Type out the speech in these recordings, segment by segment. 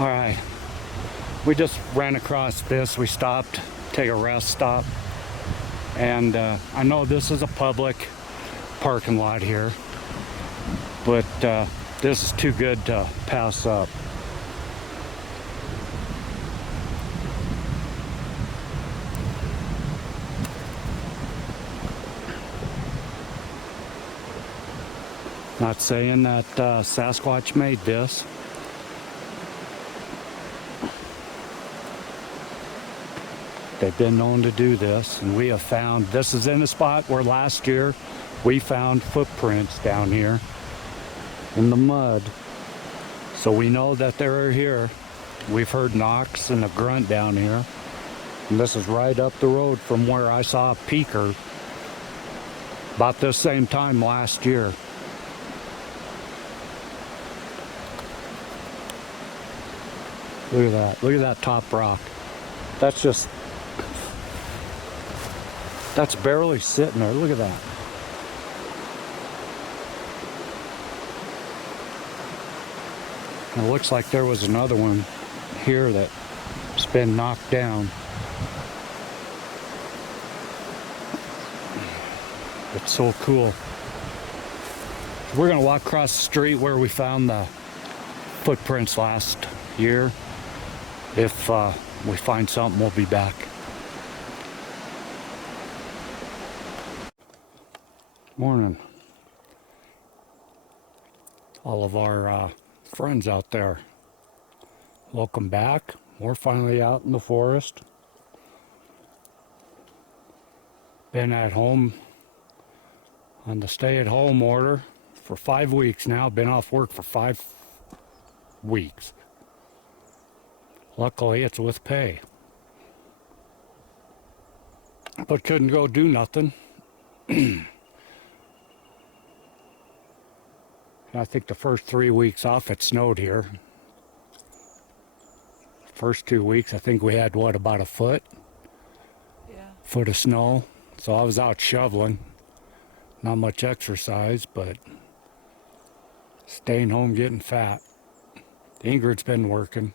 All right, we just ran across this. We stopped, take a rest stop, and I know this is a public parking lot here, but this is too good to pass up. Not saying that Sasquatch made this. They've been known to do this, and we have found, this is in a spot where last year we found footprints down here in the mud. So we know that they're here. We've heard knocks and a grunt down here. And this is right up the road from where I saw a peaker about this same time last year. Look at that. Look at that top rock. That's just, that's barely sitting there. Look at that. And it looks like there was another one here that's been knocked down. It's so cool. We're going to walk across the street where we found the footprints last year. If we find something, we'll be back. Morning. All of our friends out there. Welcome back. We're finally out in the forest. Been at home on the stay-at-home order for 5 weeks now. Been off work for 5 weeks. Luckily, it's with pay. But couldn't go do nothing. I think the first 3 weeks off, it snowed here. First 2 weeks, I think we had, what, about a foot? Yeah. Foot of snow. So I was out shoveling. Not much exercise, but staying home getting fat. Ingrid's been working.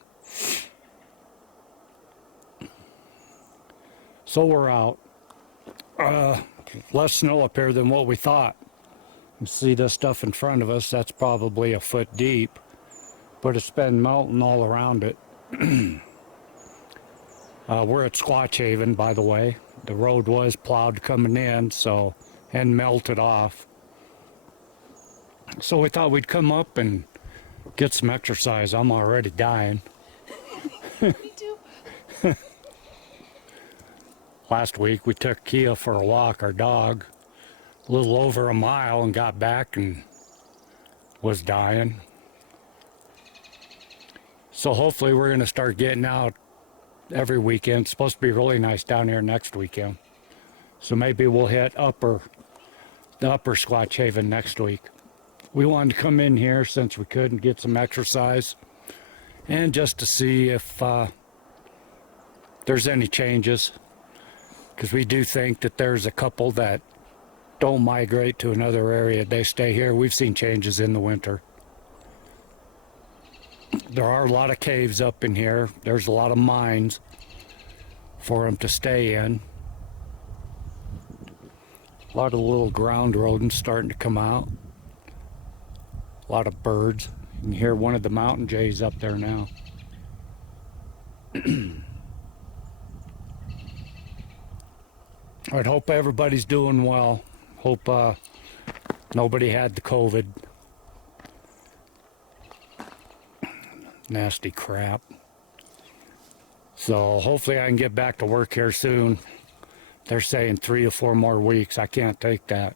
So we're out. Less snow up here than what we thought. You see this stuff in front of us, that's probably a foot deep, but it's been melting all around it. We're at Squatch-Haven, by the way. The road was plowed coming in, so, and melted off. So we thought we'd come up and get some exercise. I'm already dying. Me too. Last week we took Kia for a walk, our dog, a little over a mile, and got back and was dying. So hopefully we're going to start getting out every weekend. It's supposed to be really nice down here next weekend. So maybe we'll hit the upper Squatch-Haven next week. We wanted to come in here since we couldn't get some exercise, and just to see if there's any changes. Because we do think that there's a couple that don't migrate to another area. They stay here. We've seen changes in the winter. There are a lot of caves up in here. There's a lot of mines for them to stay in. A lot of little ground rodents starting to come out. A lot of birds. You can hear one of the mountain jays up there now. I'd hope everybody's doing well. Hope nobody had the COVID. Nasty crap. So hopefully I can get back to work here soon. They're saying 3 to 4 more weeks. I can't take that.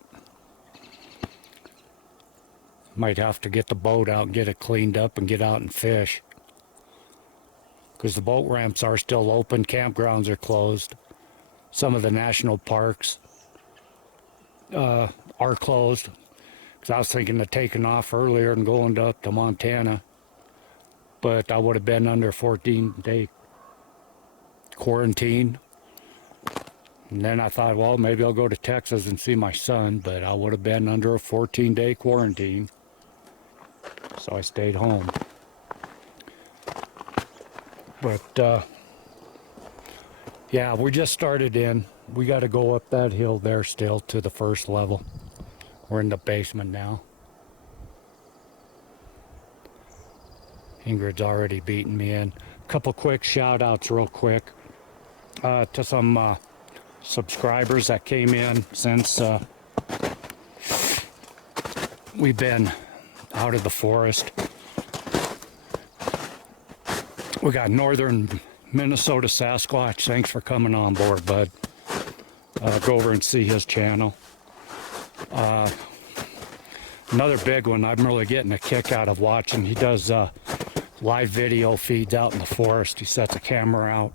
Might have to get the boat out and get it cleaned up and get out and fish. Because the boat ramps are still open. Campgrounds are closed. Some of the national parks are closed. Because I was thinking of taking off earlier and going up to Montana. But I would have been under a 14-day quarantine. And then I thought, well, maybe I'll go to Texas and see my son. But I would have been under a 14-day quarantine. So I stayed home. But yeah, we just started in. We got to go up that hill there still to the first level. We're in the basement now. Ingrid's already beaten me in. A couple quick shout outs real quick to some subscribers that came in since we've been out of the forest. We got northern Minnesota Sasquatch. Thanks for coming on board, bud. Go over and see his channel. Another big one I'm really getting a kick out of watching. He does live video feeds out in the forest. He sets a camera out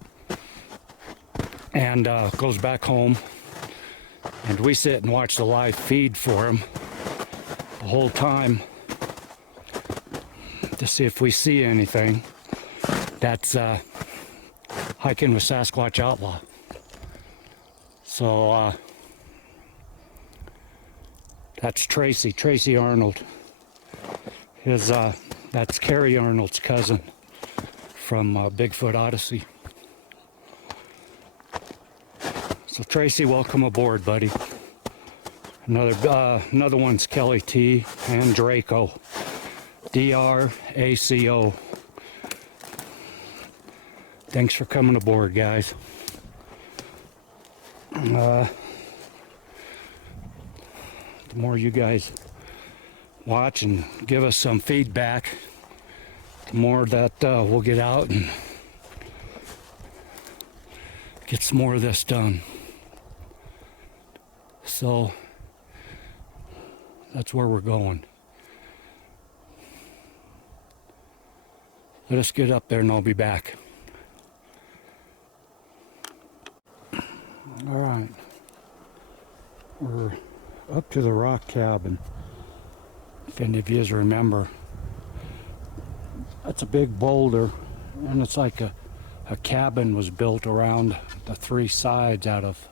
and goes back home, and we sit and watch the live feed for him the whole time to see if we see anything. That's Hiking with Sasquatch Outlaw. So that's Tracy Arnold. That's Carrie Arnold's cousin from Bigfoot Odyssey. So Tracy, welcome aboard, buddy. Another one's Kelly T and Draco, DRACO. Thanks for coming aboard, guys. The more you guys watch and give us some feedback, the more that we'll get out and get some more of this done. So that's where we're going. Let us get up there and I'll be back. All right. We're up to the rock cabin. If any of you remember, that's a big boulder, and it's like a cabin was built around the three sides out of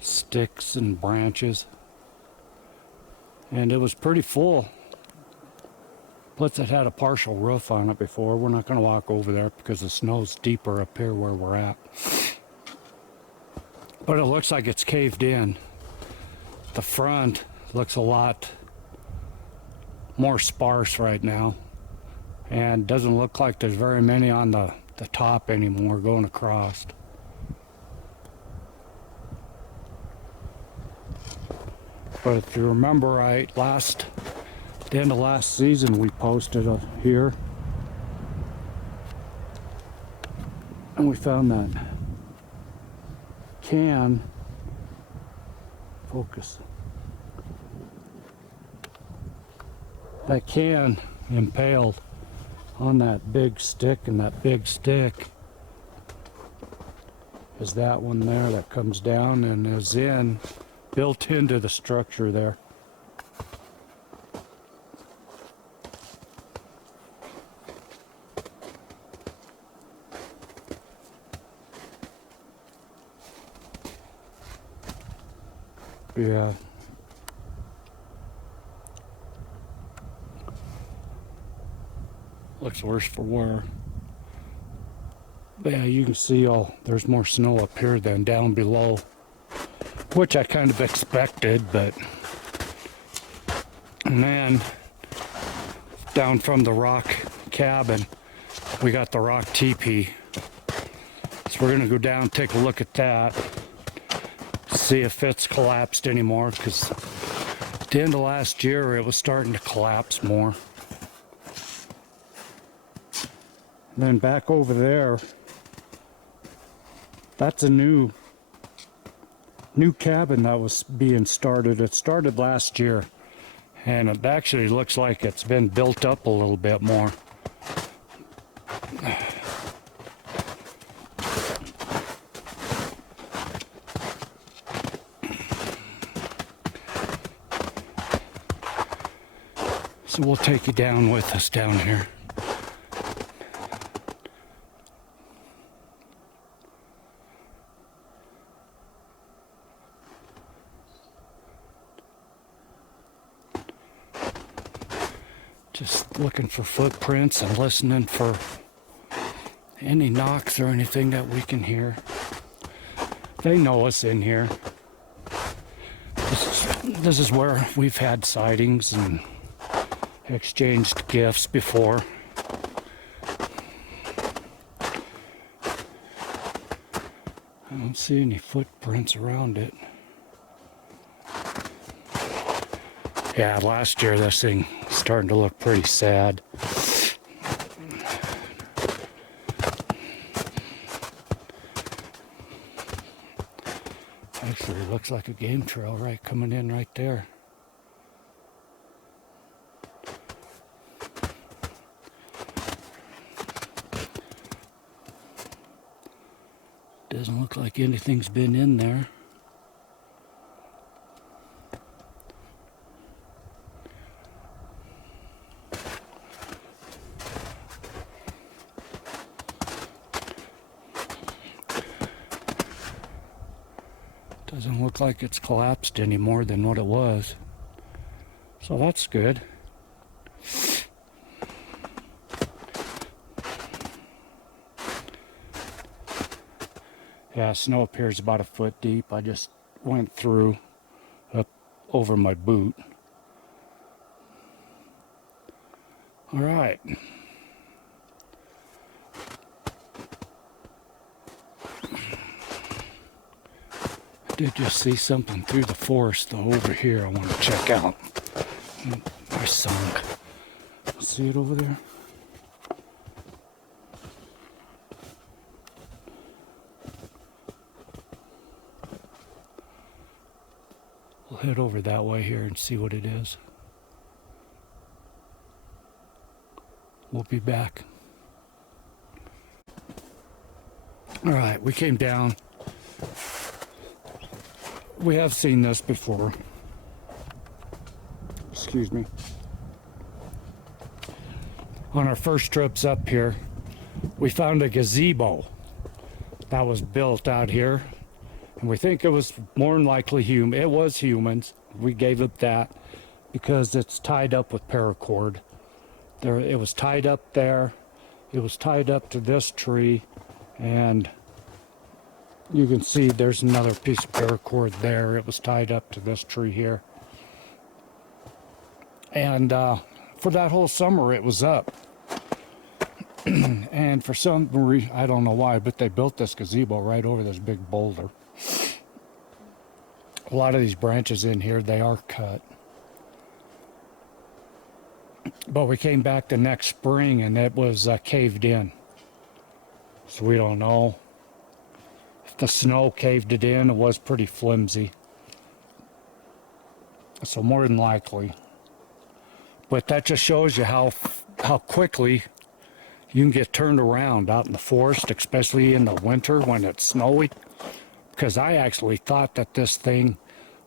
sticks and branches, and it was pretty full. Plus it had a partial roof on it before. We're not going to walk over there because the snow's deeper up here where we're at, but it looks like it's caved in. The front looks a lot more sparse right now, and doesn't look like there's very many on the top anymore going across. But if you remember right, the end of last season we posted here, and we found that can focus. That can impaled on that big stick, and that big stick is that one there that comes down and is built into the structure there. Yeah. Looks worse for wear. But yeah, you can see there's more snow up here than down below, which I kind of expected. But and then down from the rock cabin, we got the rock teepee. So we're gonna go down and take a look at that, see if it's collapsed anymore, because at the end of last year it was starting to collapse more. And then back over there, that's a new cabin that was being started. It started last year, and it actually looks like it's been built up a little bit more. So we'll take you down with us down here. Just looking for footprints and listening for any knocks or anything that we can hear. They know us in here. This is where we've had sightings and exchanged gifts before. I don't see any footprints around it. Yeah, last year this thing starting to look pretty sad. Actually, it looks like a game trail right coming in right there. Doesn't look like anything's been in there. Doesn't look like it's collapsed any more than what it was. So that's good. Yeah, snow appears about a foot deep. I just went through up over my boot. All right. I did just see something through the forest though over here I want to check out. I sunk. See it over there? We'll head over that way here and see what it is. We'll be back. All right, we came down. We have seen this before. Excuse me. On our first trips up here, we found a gazebo that was built out here. And we think it was more than likely human. It was humans. We gave it that because it's tied up with paracord. There, it was tied up there. It was tied up to this tree, and you can see there's another piece of paracord there. It was tied up to this tree here. And for that whole summer, it was up. And for some reason, I don't know why, but they built this gazebo right over this big boulder. A lot of these branches in here, they are cut. But we came back the next spring and it was caved in. So we don't know. If the snow caved it in, it was pretty flimsy. So more than likely. But that just shows you how quickly you can get turned around out in the forest, especially in the winter when it's snowy. Because I actually thought that this thing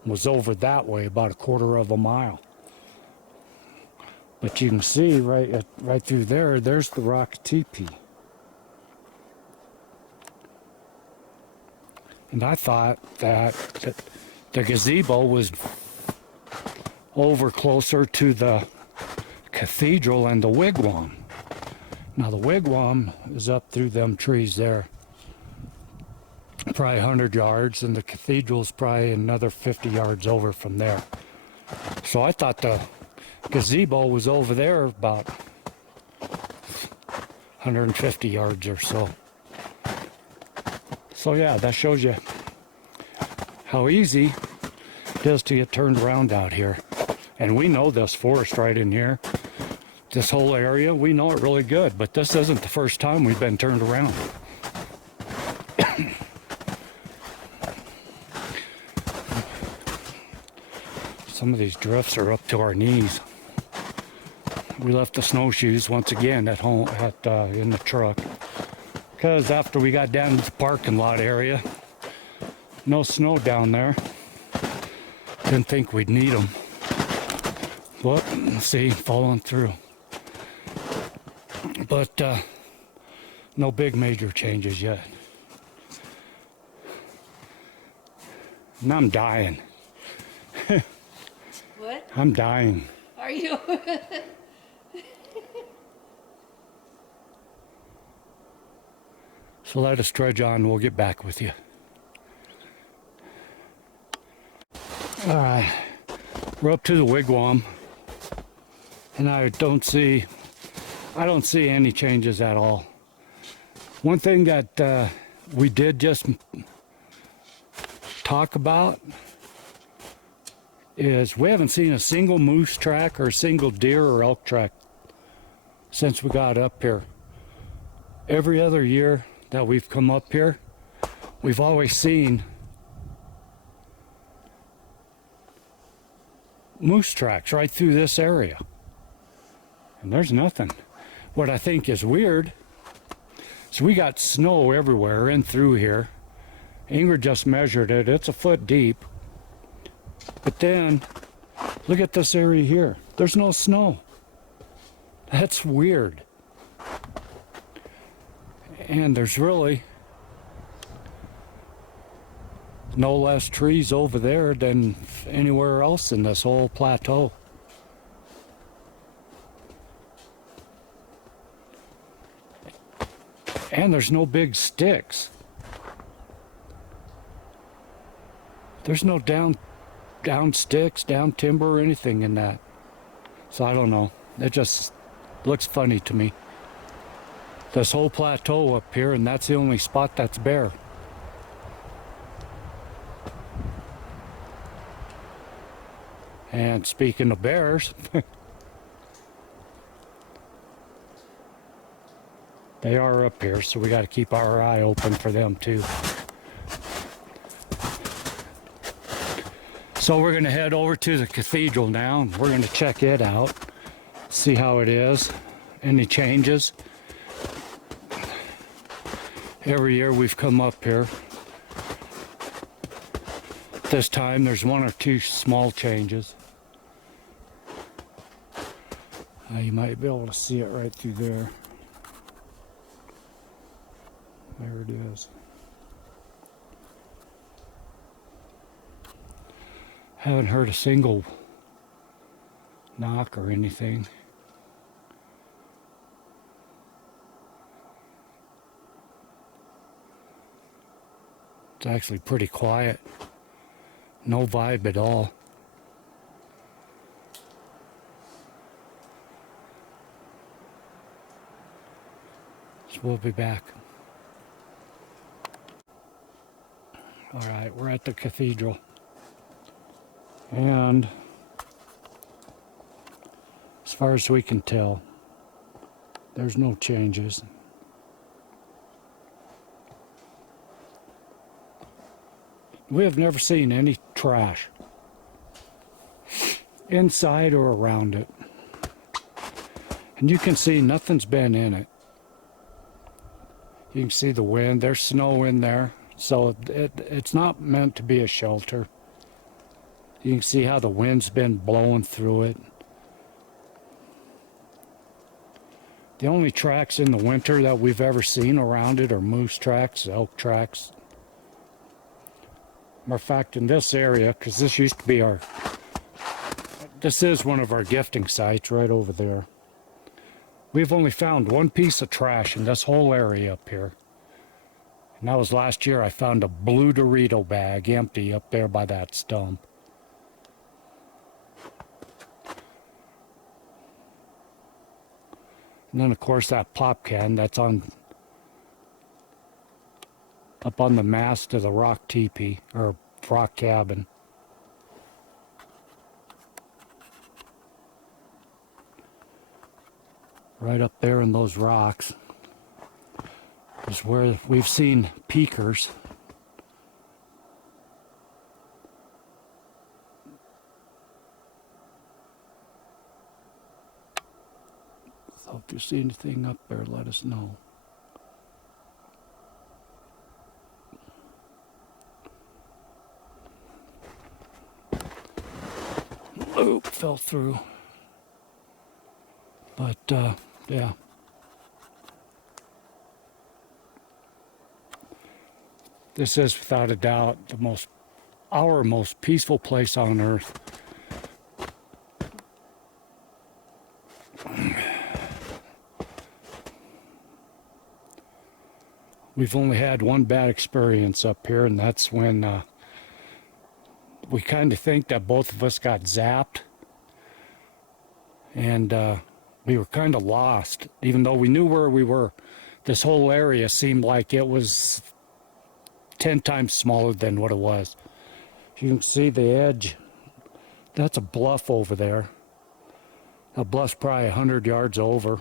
was over that way, about a quarter of a mile. But you can see right through there, there's the rock teepee. And I thought that the gazebo was over closer to the cathedral and the wigwam. Now the wigwam is up through them trees there. Probably 100 yards, and the cathedral's probably another 50 yards over from there. So I thought the gazebo was over there about 150 yards or so. So yeah, that shows you how easy it is to get turned around out here. And we know this forest right in here. This whole area, we know it really good, but this isn't the first time we've been turned around. Some of these drifts are up to our knees. We left the snowshoes once again at home in the truck, because after we got down to the parking lot area, no snow down there. Didn't think we'd need them. But see, falling through. But no big major changes yet. And I'm dying. What? I'm dying. Are you? So let us trudge on, we'll get back with you. Alright, we're up to the wigwam, and I don't see any changes at all. One thing that we did just talk about is we haven't seen a single moose track or a single deer or elk track since we got up here. Every other year that we've come up here, we've always seen moose tracks right through this area. And there's nothing. What I think is weird is we got snow everywhere in through here. Ingrid just measured it. It's a foot deep. But then, look at this area here. There's no snow. That's weird. And there's really no less trees over there than anywhere else in this whole plateau. And there's no big sticks. There's no down sticks, down timber, or anything in that. So I don't know. It just looks funny to me. This whole plateau up here, and that's the only spot that's bare. And speaking of bears, they are up here, so we got to keep our eye open for them too. So we're going to head over to the cathedral now, and we're going to check it out, see how it is, any changes. Every year we've come up here. This time there's one or two small changes. You might be able to see it right through there. There it is. Haven't heard a single knock or anything. It's actually pretty quiet. No vibe at all. So we'll be back. Alright, we're at the cathedral. And as far as we can tell, there's no changes. We have never seen any trash inside or around it. And you can see nothing's been in it. You can see the wind. There's snow in there. So it's not meant to be a shelter. You can see how the wind's been blowing through it. The only tracks in the winter that we've ever seen around it are moose tracks, elk tracks. Matter of fact, in this area, because this used to be this is one of our gifting sites right over there. We've only found one piece of trash in this whole area up here. And that was last year. I found a blue Dorito bag empty up there by that stump. And then of course that pop can that's up on the mast of the rock teepee, or rock cabin. Right up there in those rocks is where we've seen peakers. So if you see anything up there, let us know. Oop, fell through. But, yeah. This is without a doubt our most peaceful place on earth. We've only had one bad experience up here, and that's when we kind of think that both of us got zapped, and we were kind of lost, even though we knew where we were. This whole area seemed like it was 10 times smaller than what it was. You can see the edge. That's a bluff over there. A bluff's probably 100 yards over.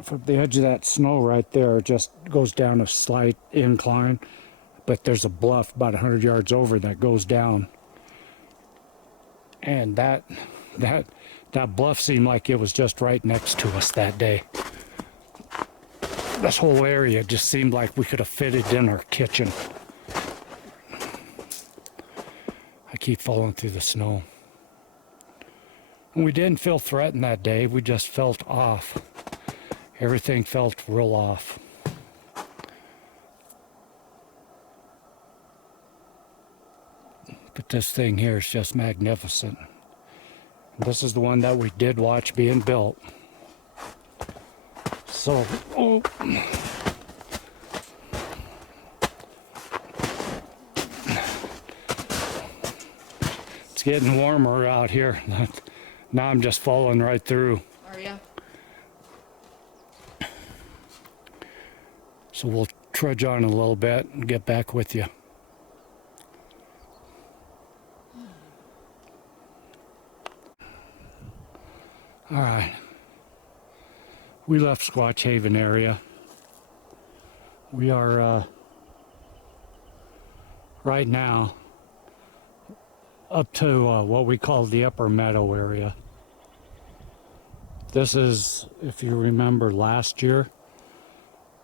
From the edge of that snow right there, it just goes down a slight incline, but there's a bluff about 100 yards over that goes down. And that bluff seemed like it was just right next to us that day. This whole area just seemed like we could have fitted in our kitchen. I keep falling through the snow. And we didn't feel threatened that day, we just felt off. Everything felt real off. But this thing here is just magnificent. This is the one that we did watch being built. So, oh. It's getting warmer out here. Now I'm just falling right through. Are ya? So we'll trudge on a little bit and get back with you. All right. We left Squatch-Haven area. We are right now up to what we call the upper Meadow area. This is, if you remember last year,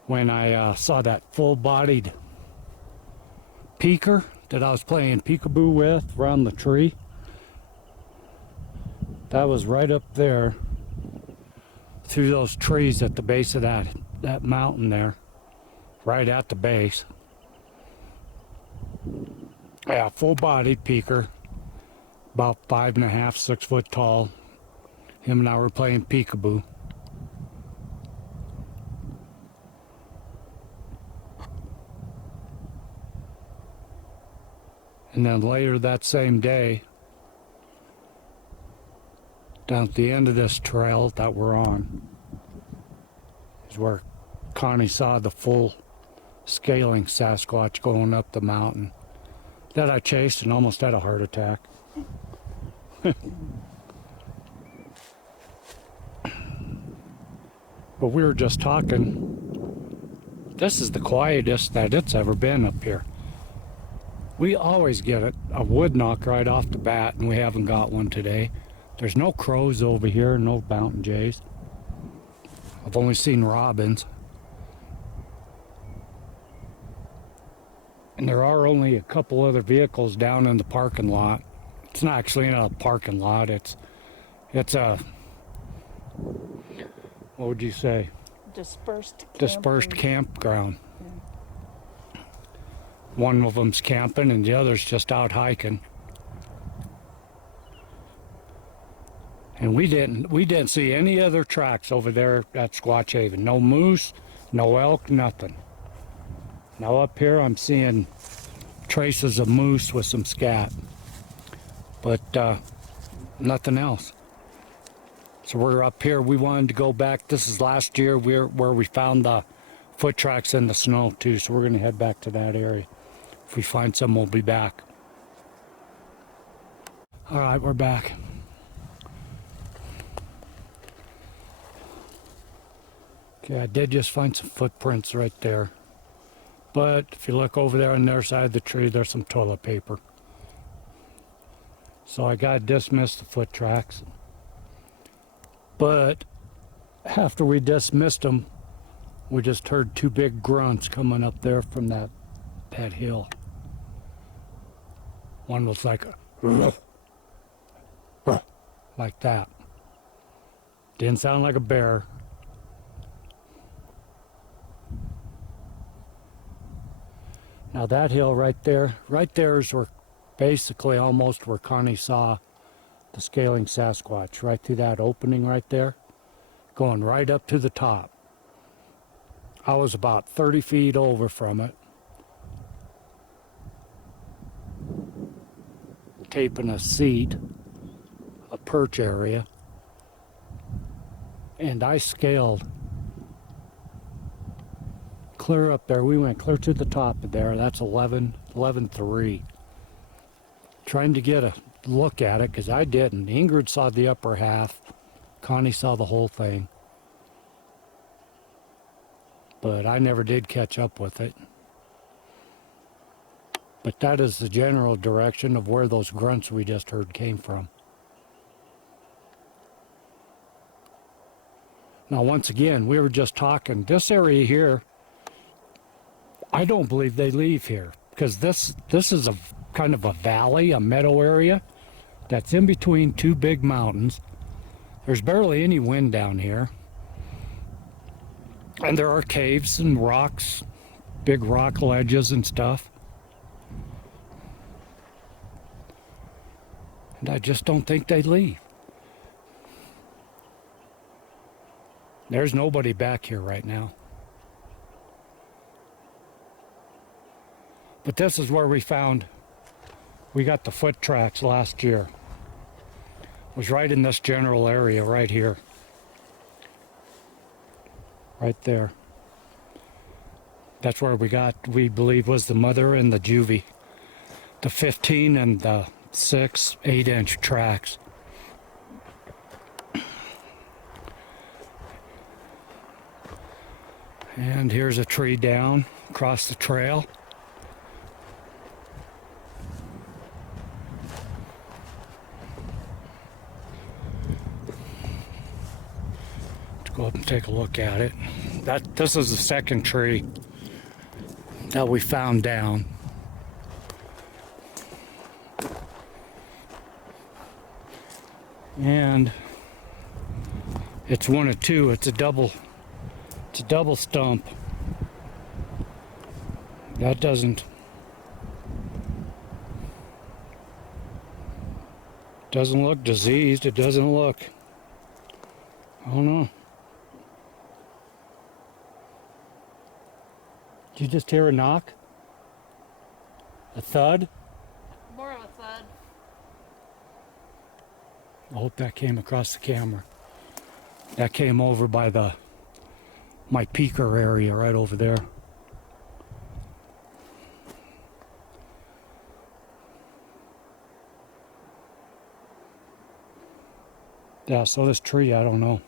when I saw that full-bodied peaker that I was playing peekaboo with around the tree. That was right up there through those trees at the base of that mountain there, right at the base. Yeah, full-bodied peaker, about 5.5, 6 foot tall. Him and I were playing peekaboo. And then later that same day, down at the end of this trail that we're on, is where Connie saw the full scaling Sasquatch going up the mountain that I chased and almost had a heart attack. But we were just talking. This is the quietest that it's ever been up here. We always get a wood knock right off the bat, and we haven't got one today. There's no crows over here, no mountain jays. I've only seen robins. And there are only a couple other vehicles down in the parking lot. It's not actually in a parking lot, it's a, what would you say? Dispersed campground. One of them's camping and the other's just out hiking. And we didn't see any other tracks over there at Squatch-Haven. No moose, no elk, nothing. Now up here I'm seeing traces of moose with some scat, but nothing else. So we're up here. We wanted to go back. This is last year where we found the foot tracks in the snow too, so we're going to head back to that area. If we find some, we'll be back. All right, we're back. Okay, I did just find some footprints right there. But if you look over there on their side of the tree, there's some toilet paper. So I got to dismiss the foot tracks. But after we dismissed them, we just heard two big grunts coming up there from that hill. One was like like that. Didn't sound like a bear. Now that hill right there is where basically almost where Connie saw the scaling Sasquatch, right through that opening right there, going right up to the top. I was about 30 feet over from it, taping a seat, a perch area, and I scaled clear up there. We went clear to the top of there. That's 11.3. Trying to get a look at it, because I didn't. Ingrid saw the upper half. Connie saw the whole thing. But I never did catch up with it. But that is the general direction of where those grunts we just heard came from. Now, once again, we were just talking. This area here, I don't believe they leave here, because this is a kind of a valley, a meadow area that's in between two big mountains. There's barely any wind down here. And there are caves and rocks, big rock ledges and stuff. And I just don't think they leave. There's nobody back here right now. But this is where we got the foot tracks last year. It was right in this general area right here. Right there. That's where we believe was the mother and the juvie. The 15 and the 6, 8-inch tracks. And here's a tree down across the trail. Go up and take a look at it. This is the second tree that we found down. And it's one of two. It's a double stump. That doesn't look diseased. It doesn't look, I don't know. Did you just hear a knock? A thud? More of a thud. I hope that came across the camera. That came over by my peeker area right over there. Yeah, so this tree, I don't know.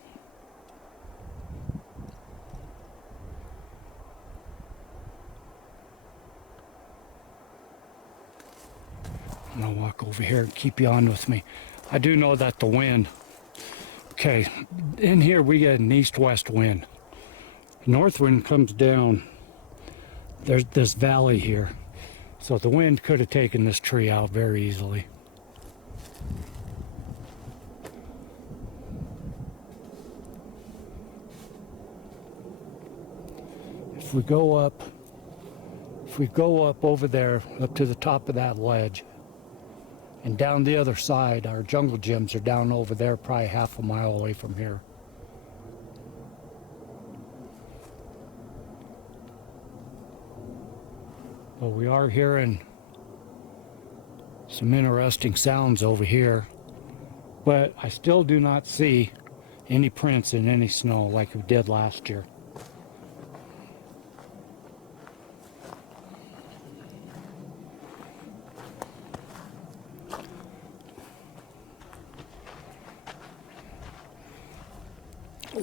I'm gonna walk over here and keep you on with me. I do know that the wind, okay, in here we get an east-west wind. North wind comes down. There's this valley here. So the wind could have taken this tree out very easily. If we go up over there, up to the top of that ledge, and down the other side, our jungle gyms are down over there, probably half a mile away from here. But we are hearing some interesting sounds over here. But I still do not see any prints in any snow like we did last year.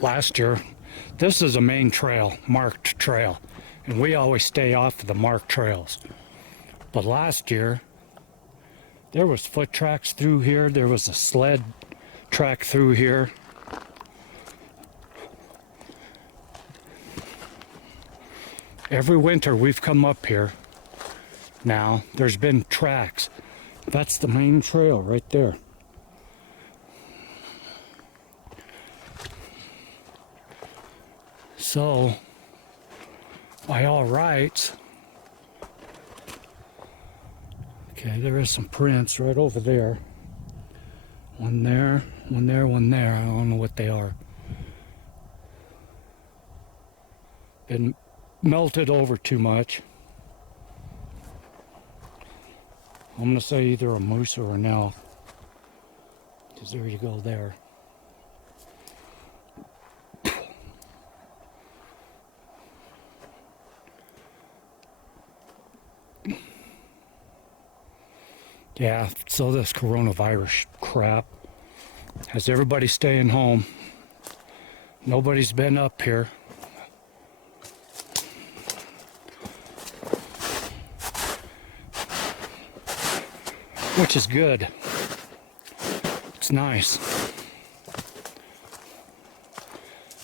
Last year, this is a main trail, marked trail, and we always stay off of the marked trails. But last year, there was foot tracks through here, there was a sled track through here. Every winter we've come up here now, there's been tracks. That's the main trail right there. So, by all rights, okay, there is some prints right over there. One there, one there, one there. I don't know what they are. melted over too much. I'm going to say either a moose or an elk. Because there you go there. Yeah, so this coronavirus crap has everybody staying home. Nobody's been up here. Which is good. It's nice.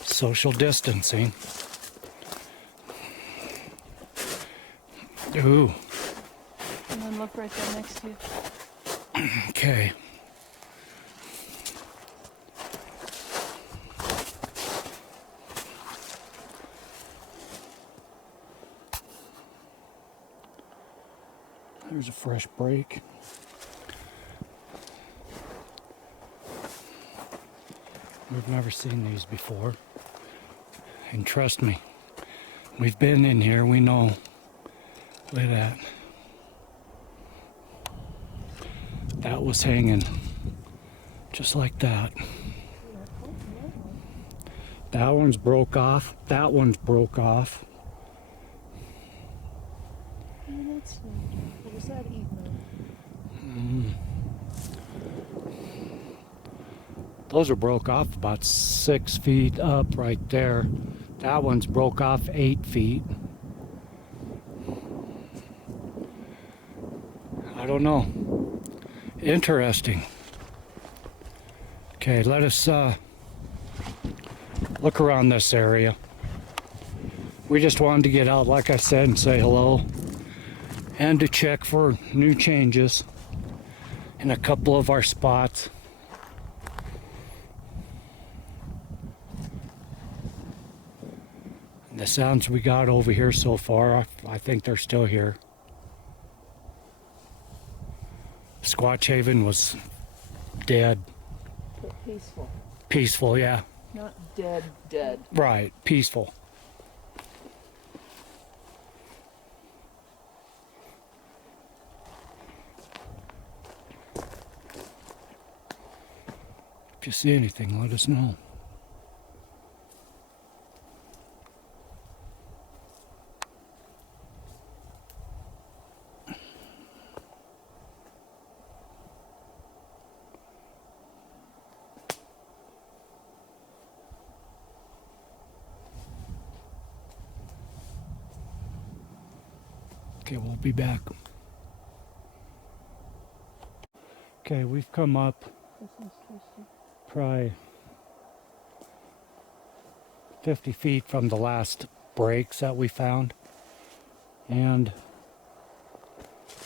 Social distancing. Ooh. And then look right there next to you. Okay. There's a fresh break. We've never seen these before. And trust me, we've been in here, we know. Look at that. That was hanging just like that. That one's broke off. That one's broke off. What was that evening? Those are broke off about 6 feet up right there. That one's broke off 8 feet. I don't know. Interesting. Okay, let us look around this area. We just wanted to get out, like I said, and say hello. And to check for new changes in a couple of our spots. The sounds we got over here so far, I think they're still here. Squatch-Haven was dead. But peaceful. Peaceful, yeah. Not dead, dead. Right, peaceful. If you see anything, let us know. Okay, we'll be back. Okay, we've come up This one's twisted. probably 50 feet from the last breaks that we found. And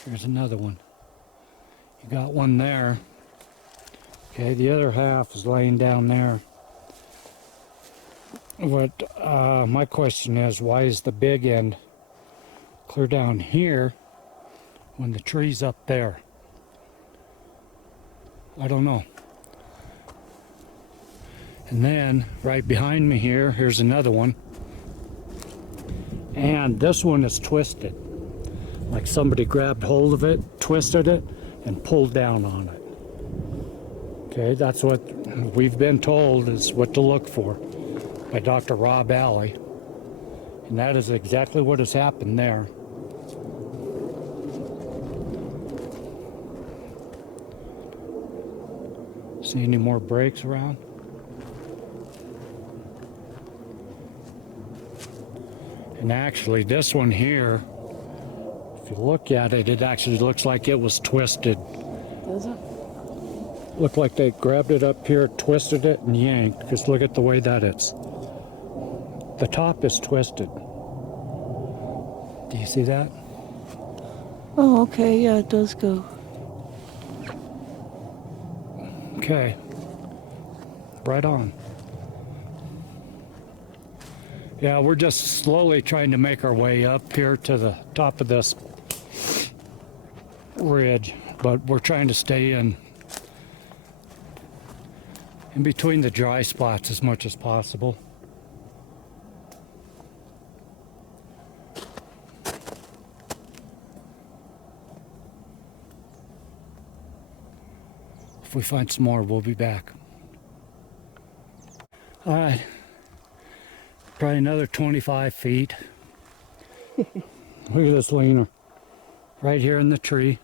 here's another one. You got one there. Okay, the other half is laying down there. What my question is, why is the big end clear down here when the tree's up there? I don't know. And then right behind me here, here's another one. And this one is twisted. Like somebody grabbed hold of it, twisted it, and pulled down on it. Okay, that's what we've been told is what to look for by Dr. Rob Alley. And that is exactly what has happened there. See any more breaks around? And actually this one here, if you look at it, it actually looks like it was twisted. Does it? Looked like they grabbed it up here, twisted it, and yanked. Because look at the way that it's. The top is twisted. Do you see that? Oh, okay. Yeah, it does go. Okay. Right on. Yeah, we're just slowly trying to make our way up here to the top of this ridge, but we're trying to stay in between the dry spots as much as possible. If we find some more, we'll be back. All right. Probably another 25 feet. Look at this leaner. Right here in the tree.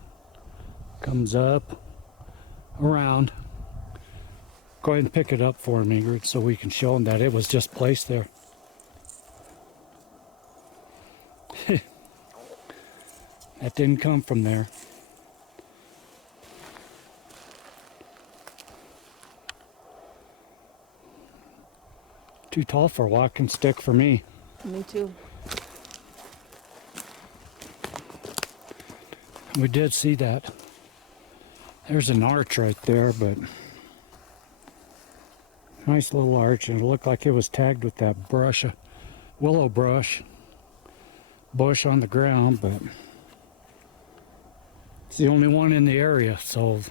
Comes up, around. Go ahead and pick it up for me, Ingrid, so we can show them that it was just placed there. That didn't come from there. Too tall for a walking stick for me. Me too. We did see that. There's an arch right there, but nice little arch, and it looked like it was tagged with that brush, willow bush on the ground, but it's the only one in the area, so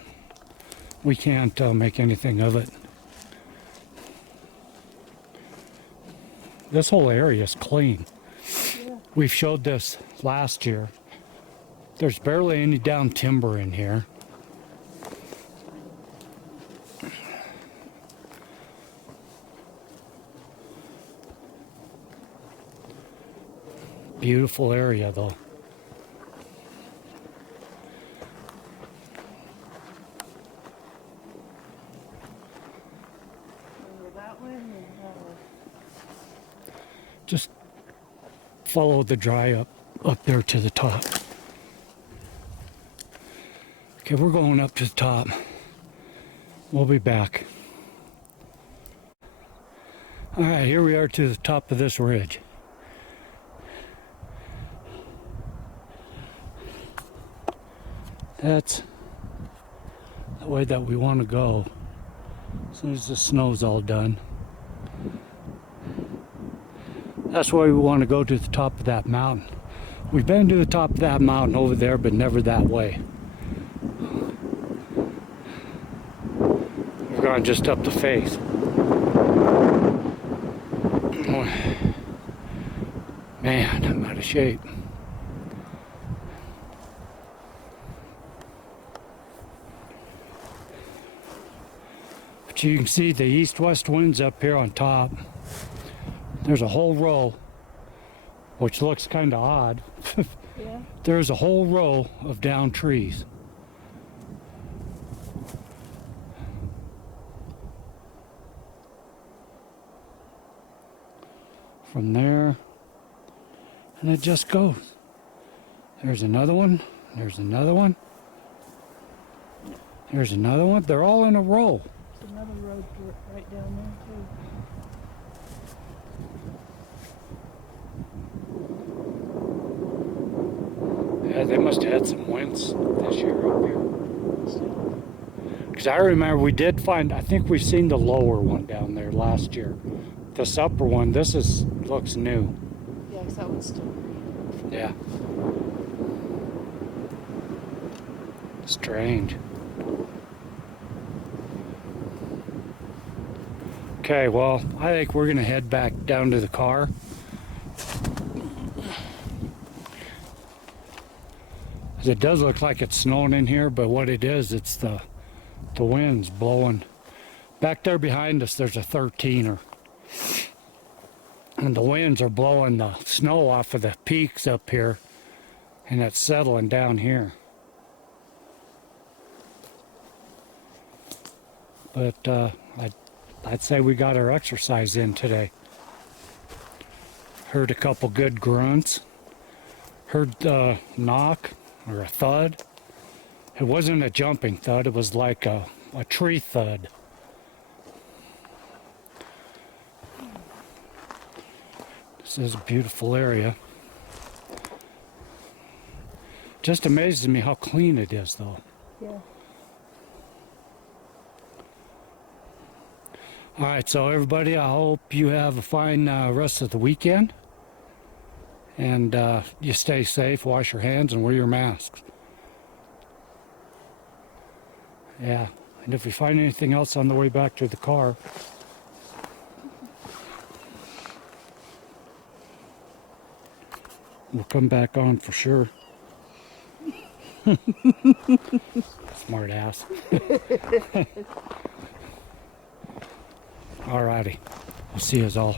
we can't make anything of it. This whole area is clean. Yeah. We've showed this last year. There's barely any down timber in here. Beautiful area though. That way and that way. Just follow the dry up there to the top. Okay, we're going up to the top. We'll be back. All right, here we are to the top of this ridge. That's the way that we want to go as soon as the snow's all done. That's why we want to go to the top of that mountain. We've been to the top of that mountain over there, but never that way. We've gone just up the face. Man, I'm out of shape. But you can see the east-west winds up here on top. There's a whole row, which looks kind of odd. Yeah. There's a whole row of down trees. From there, and it just goes. There's another one, there's another one, there's another one. They're all in a row. There's another road right down there too. Yeah, they must have had some winds this year up here. Because I remember we did find, I think we've seen the lower one down there last year. This upper one, looks new. Yeah, 'cause that one's still green. Yeah. Strange. Okay, well, I think we're gonna head back down to the car. It does look like it's snowing in here, but what it is, it's the wind's blowing. Back there behind us, there's a 13er. And the winds are blowing the snow off of the peaks up here, and it's settling down here. But I'd say we got our exercise in today. Heard a couple good grunts. Heard a knock or a thud. It wasn't a jumping thud, it was like a tree thud. This is a beautiful area. Just amazes me how clean it is though. Yeah. All right, so everybody, I hope you have a fine rest of the weekend. And you stay safe, wash your hands, and wear your masks. Yeah, and if we find anything else on the way back to the car, we'll come back on for sure. Smart ass. Alrighty. We'll see you all.